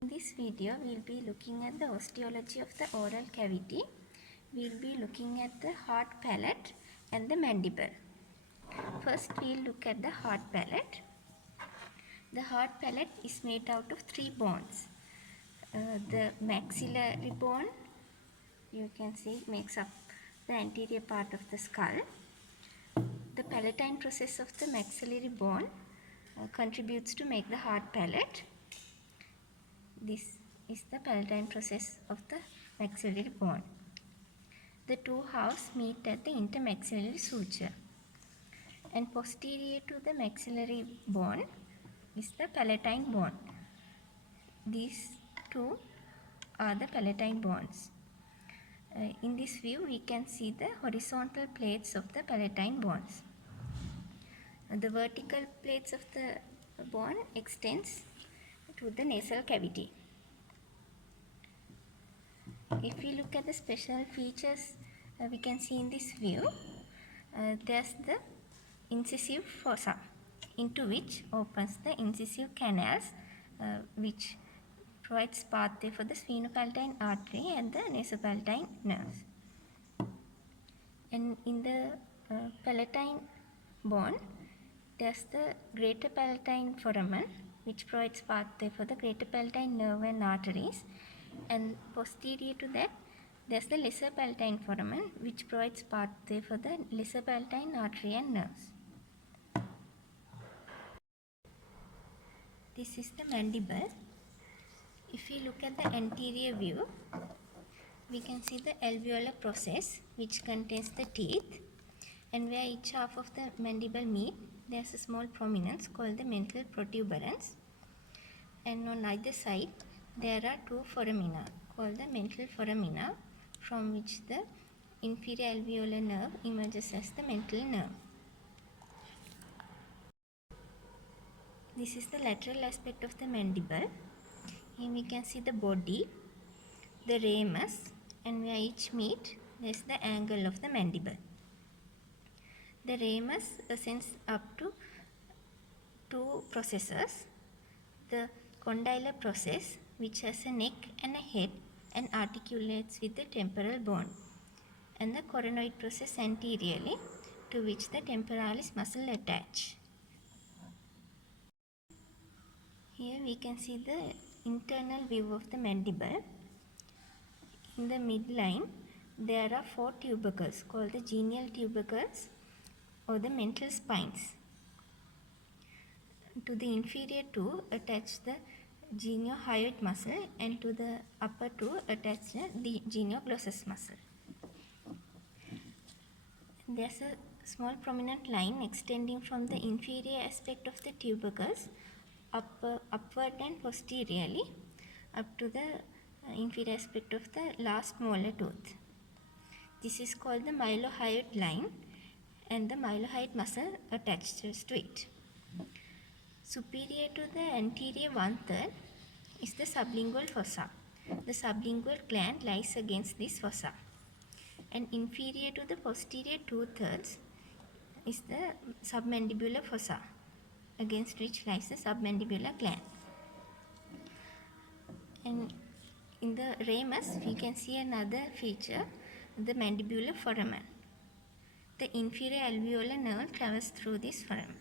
In this video, we will be looking at the osteology of the oral cavity. We will be looking at the hard palate and the mandible. First, we will look at the hard palate. The hard palate is made out of three bones. The maxillary bone, you can see, makes up the anterior part of the skull. The palatine process of the maxillary bone contributes to make the hard palate. This is the palatine process of the maxillary bone. The two halves meet at the intermaxillary suture, and posterior to the maxillary bone is the palatine bone. These two are the palatine bones. In this view, we can see the horizontal plates of the palatine bones. The vertical plates of the bone extends to the nasal cavity. If we look at the special features we can see in this view, there's the incisive fossa, into which opens the incisive canals which provides pathway for the sphenopalatine artery and the nasopalatine nerves. And in the palatine bone, there's the greater palatine foramen which provides pathway for the greater palatine nerve and arteries, and posterior to that there's the lesser palatine foramen which provides pathway for the lesser palatine artery and nerves. This is the mandible. If we look at the anterior view, we can see the alveolar process which contains the teeth, and where each half of the mandible meet, there's a small prominence called the mental protuberance, and on either side there are two foramina called the mental foramina, from which the inferior alveolar nerve emerges as the mental nerve. This is the lateral aspect of the mandible. Here we can see the body, the ramus, and where each meet, there is the angle of the mandible. The ramus ascends up to two processes. The condylar process, which has a neck and a head and articulates with the temporal bone, and the coronoid process anteriorly, to which the temporalis muscle attach. Here we can see the internal view of the mandible. In the midline, there are four tubercles called the genial tubercles or the mental spines. To the inferior two attach the geniohyoid muscle, and to the upper two attach the genioglossus muscle. There's a small prominent line extending from the inferior aspect of the tubercles upward and posteriorly up to the inferior aspect of the last molar tooth. This is called the mylohyoid line, and the mylohyoid muscle attaches to it. Superior to the anterior 1/3 is the sublingual fossa. The sublingual gland lies against this fossa, and inferior to the posterior 2/3 is the submandibular fossa, against which lies the submandibular gland. And in the ramus, we can see another feature, the mandibular foramen. The inferior alveolar nerve travels through this foramen.